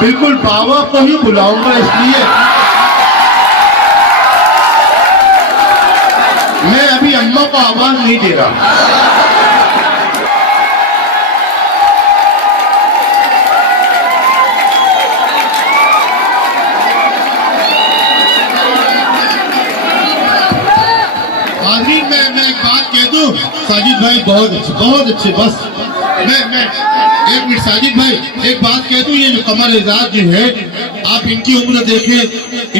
बिल्कुल बाबा को ही बुलाऊंगा, इसलिए मैं अभी अम्मा को आवाज नहीं दे रहा। हाजिर मैं एक बात कह दूं, साजिद भाई बहुत अच्छे। बस मैं एक मिनट साजिद भाई, एक बात कह दूं, ये जो कमर एजाज जो है, आप इनकी उम्र देखें,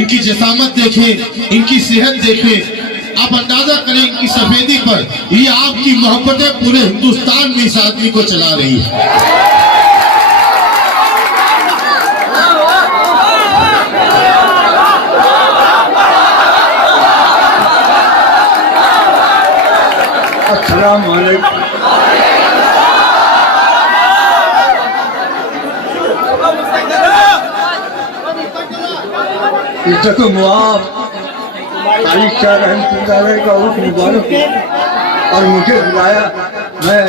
इनकी जसामत देखें, इनकी सेहत देखें, आप अंदाजा करें इनकी सफेदी पर, ये आपकी मोहब्बतें पूरे हिंदुस्तान में इस आदमी को चला रही है। अस्सलाम वालेकुम। इज्जत मुआफ तारीख शाह रहमतुल्लाह का उर्फ मुबारक और मुझे बुलाया। मैं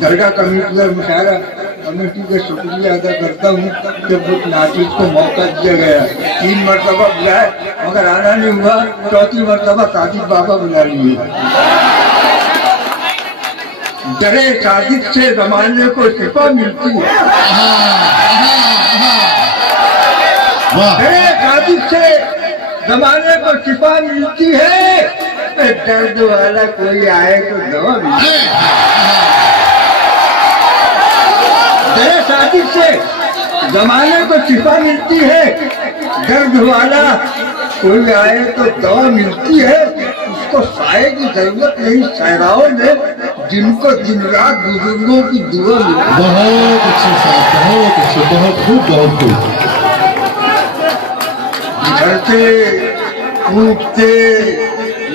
दरगाह कमेटी और मुशायरा कमेटी का शुक्रिया अदा करता हूँ कि मुझ नाचिज को मौका दिया गया। 3 मरतबा बुलाए मगर आना नहीं हुआ, 4थी मरतबा साजिद बाबा बुला लिए। डरे साजिद से जमाने को शिफा मिलती है, डरे साजिद से जमाने को शिफा मिलती है, दर्द वाला कोई आए तो दवा मिलती है। डरे साजिद से जमाने को शिफा मिलती है, दर्द वाला कोई आए तो दवा मिलती है। उसको साए की जरूरत नहीं, सहराओं में जिनको दिन रात बुजुर्गों की दुआ मिलती है। बहुत अच्छे साहब, बहुत अच्छे, बहुत खूब। बिखरते टूटते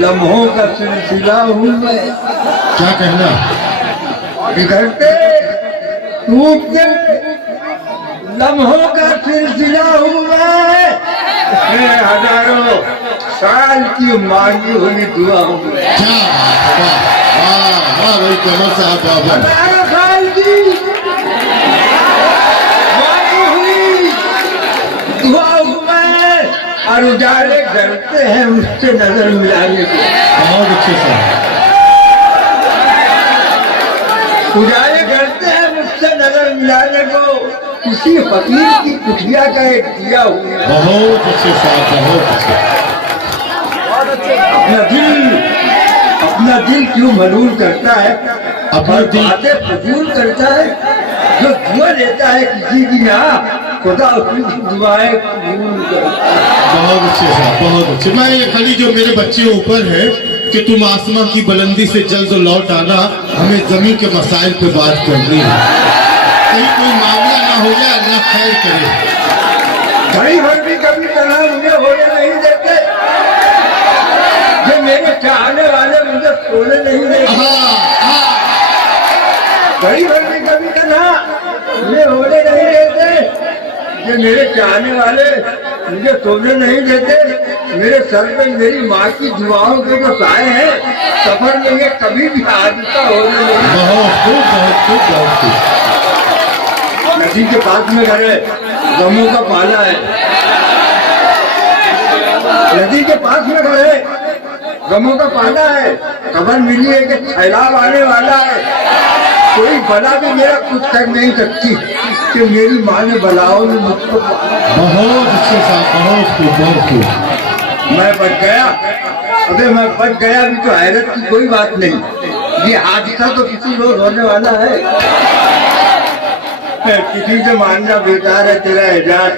लम्हों का सिलसिला हूँ मैं। क्या कहना? बिखरते टूटते लम्हों का सिलसिला हूँ मैं हजारों साल की मांगी हुई दुआ हूँ। क्या वाह भाई कमर साहब, हजारों साल की मांगी हुई दुआ हूँ मैं, और उजाले डरते हैं मुझसे नजर मिलाने को। बहुत अच्छे साहब, उजाले डरते हैं मुझसे नजर मिलाने को, किसी फकीर की कुटिया का एक दिया हुआ। बहुत अच्छे साहब, बहुत अच्छे। अपना दिल क्यों मलूल करता है, अपना दिल बातें फजूल करता है। जो दुआ लेता है किसी की यहाँ, खुदा उसकी दुआएं कबूल करता है। बहुत अच्छे साहब, बहुत अच्छे। मैं ये खाली जो मेरे बच्चे ऊपर है कि तुम आसमां की बुलंदी से जल्द लौट आना, हमें जमीन के मसाइल पे बात करनी है, कहीं कोई मामला ना हो जाए, अल्लाह खैर करे। घड़ी भर भी कभी तनाव मुझे होने नहीं देते, जो मेरे चाहने वाले मुझे सोने नहीं देते। घड़ी भर भी कभी तनाव मुझे होने नहीं देते, जो मेरे चाहने वाले मुझे सोने नहीं देते। मेरे सर पे मेरी माँ की दुआओं के जो साए हैं, सफर में ये कभी भी हादसा होने नहीं। बहुत खूब, बहुत खूब, बहुत खूब। नदी के पास में घर है, गमों का पाला है। नदी के पास में घर है, गमों का पाला है। खबर मिली है कि सैलाब आने वाला है। कोई बला भी मेरा कुछ कर नहीं सकती कि मेरी माँ ने बलाओं में मुझको पाला। बहुत अच्छे साहब, बहुत खूब, बहुत खूब। मैं बच गया। अबे मैं बच गया भी तो हैरत की कोई बात नहीं। ये हादसा तो किसी रोज होने वाला है। किसी से मानना बेकार है तेरा एजाज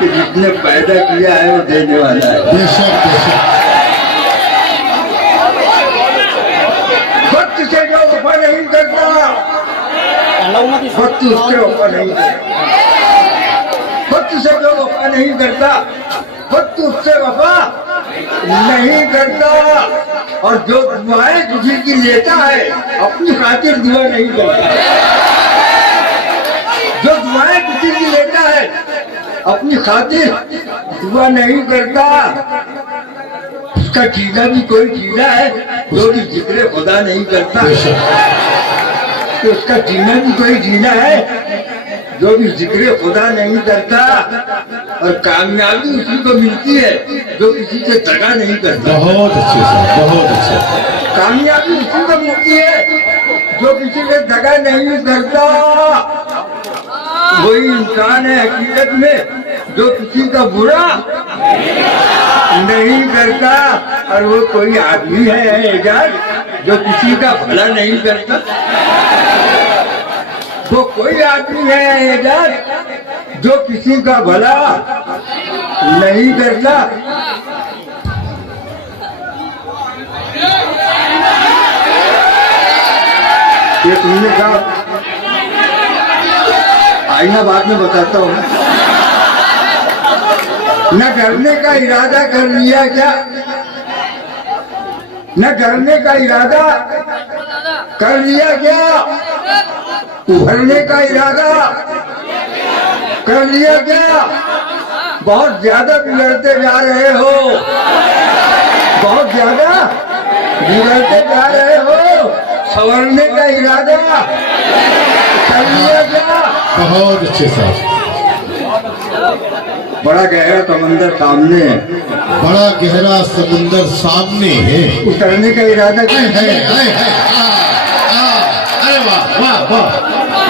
कि जिसने पैदा किया है वो देने वाला है। बेशक बेशक। वक्त से जो वफा नहीं करता, वक्त उससे वफा नहीं करता। वक्त से जो वफा नहीं करता, वक्त उससे वफा नहीं करता। और जो दुआएं किसी की लेता है, अपनी खातिर दुआ नहीं करता। जो दुआएं किसी की लेता है, अपनी खातिर दुआ नहीं करता। उसका जीना भी कोई जीना है जो भी जिक्र खुदा नहीं करता। तो उसका जीना भी कोई जीना है जो भी जिक्र खुदा नहीं करता, और कामयाबी उसी को मिलती है जो किसी से दगा नहीं करता। बहुत अच्छे साहब, बहुत अच्छे। कामयाबी उसी को मिलती है जो किसी से दगा नहीं करता। वही इंसान है हकीकत में जो किसी का बुरा नहीं करता, और वो कोई आदमी है एजाज जो किसी का भला नहीं करता। वो कोई आदमी है एजाज जो किसी का भला नहीं करता। ये तुमने कहा, आईना बाद में बताता हूँ। न करने का इरादा कर लिया क्या, न करने का इरादा कर लिया क्या, उभरने का इरादा कर लिया क्या। बहुत ज्यादा बिगड़ते जा रहे हो, बहुत ज्यादा बिगड़ते जा रहे हो। संवरने का इरादा कर लिया क्या। बहुत अच्छे साहब। बड़ा गहरा समंदर सामने है, बड़ा गहरा समुंदर सामने है। उतरने का इरादा क्या है। अरे वाह वाह वाह।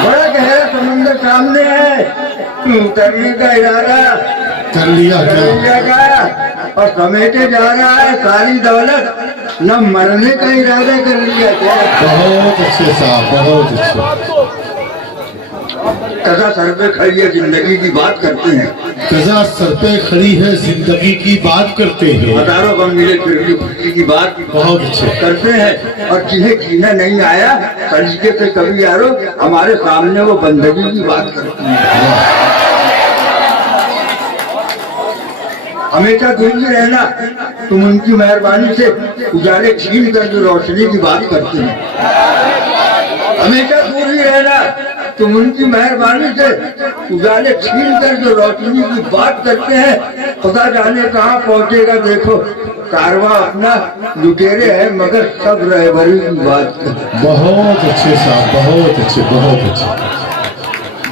बड़ा गहरा समंदर सामने है, उतरने का इरादा कर लिया क्या। क्या, और समेटे जा रहा है सारी दौलत। न मरने का इरादा कर लिया क्या। बहुत अच्छे साहब, बहुत अच्छे। कजा सर पे खड़ी है, जिंदगी की बात करते हैं। कजा सर पे खड़ी है, जिंदगी की बात करते हैं। हजारों गम मिले फिर भी खुशी की बात बहुत अच्छे करते हैं। और जिन्हें जीना नहीं आया तरीके से कभी यारो हमारे सामने वो बंदगी की बात करते हैं। हमेशा दूर ही रहना, तुम उनकी मेहरबानी से उजाले छीन कर जो रोशनी की बात करते हैं। हमेशा दूर ही रहना, तुम उनकी मेहरबानी से उजाले छीन कर जो रोशनी की बात करते हैं। खुदा जाने कहाँ पहुँचेगा देखो, कारवां अपना लुटेरे है मगर सब रहबरी की बात करते। बहुत अच्छे साहब, बहुत अच्छे, बहुत अच्छे।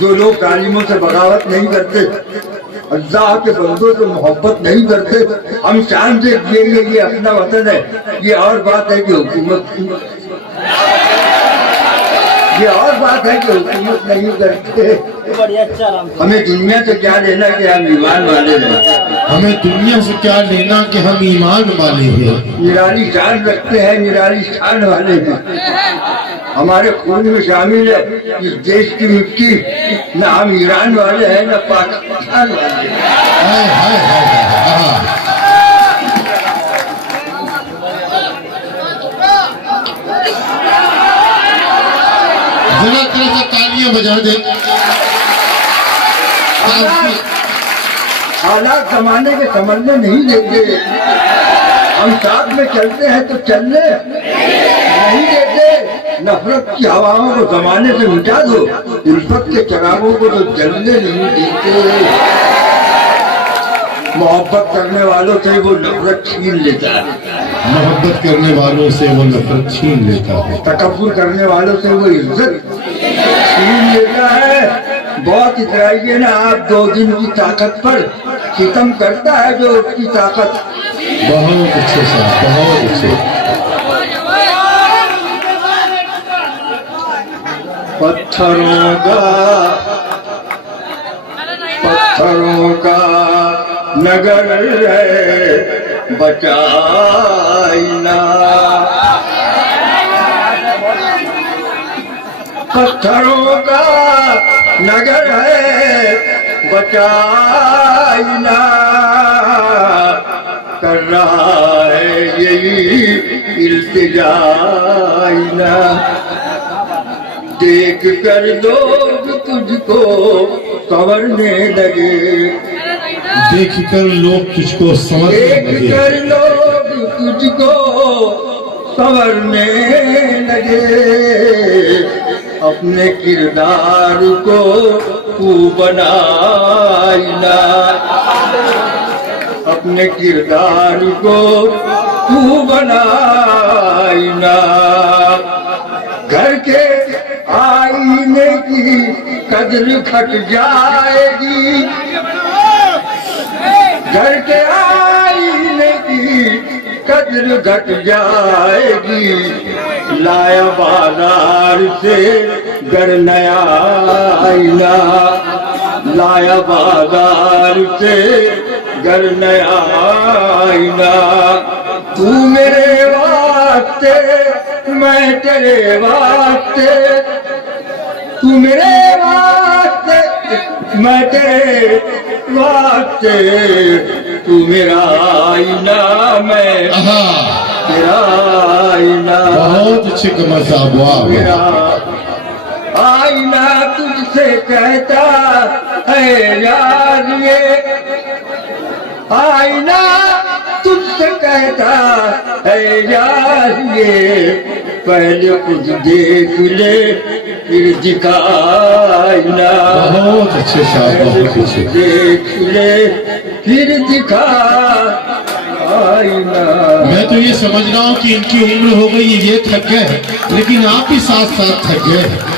जो लोग तालीमों से बगावत नहीं करते, अल्लाह के बंदों से मोहब्बत नहीं करते, हम शान से जिएंगे ये अपना वतन है। ये और बात है कि हुकूमत, ये और बात है कि हुकूमत नहीं करते। हमें दुनिया से क्या लेना कि हम ईमान वाले हैं। हमें दुनिया से क्या लेना कि हम ईमान वाले हैं। निराली शान रखते हैं, निराली शान वाले हैं। हमारे खून में शामिल है इस देश की मिट्टी। न हम ईरान वाले हैं न पाकिस्तान वाले हैं। हाय हाय हाय हाय। जरा तरह से तालियां बजा दे। हालात जमाने के समझने नहीं देते। हम साथ में चलते हैं तो चलने नहीं देते। नफरत की हवाओं को जमाने से मिटा दो, उल्फत के चरागों को तो जलने नहीं देते। मोहब्बत करने वालों से वो नफरत छीन लेता है, मोहब्बत करने वालों से वो नफरत छीन लेता है। तकब्बुर करने वालों से वो इज्जत छीन लेता है। बहुत इतराइए ना आप, 2 दिन की ताकत पर सितम करता है जो उसकी ताकत। बहुत अच्छे साहब, बहुत अच्छे। पत्थरों का नगर है बचाइना, पत्थरों का नगर है बचाइना। कर रहा है यही इल्तिजाइना। देख कर लोग तुझको संवरने लगे, देख कर लोग तुझको समझने लगे, देख कर लोग तुझको संवरने लगे। अपने किरदार को तू बनाइना, अपने किरदार को तू बनाइना। घर के आईने की कद्र घट जाएगी, घर के आईने की कद्र घट जाएगी। लाया बाजार से घर नया आईना, लाया बाजार से घर नया आईना। तू मेरे वास्ते मैं तेरे वास्ते, तू मेरे वास्ते मैं तेरे वास्ते, तू मेरा आईना मैं तेरा आईना। बहुत अच्छे कमर साहब, वाह मेरा आईना तुझसे कहता है यार, ये आईना तुझसे कहता है यार, ये पहले खुद देख ले फिर दिखाईना। बहुत अच्छे साहब, बहुत अच्छे। देख ले फिर दिखा आईना। मैं तो ये समझ रहा हूँ कि इनकी उम्र हो गई, ये थक गए, लेकिन आप भी साथ साथ थक गए।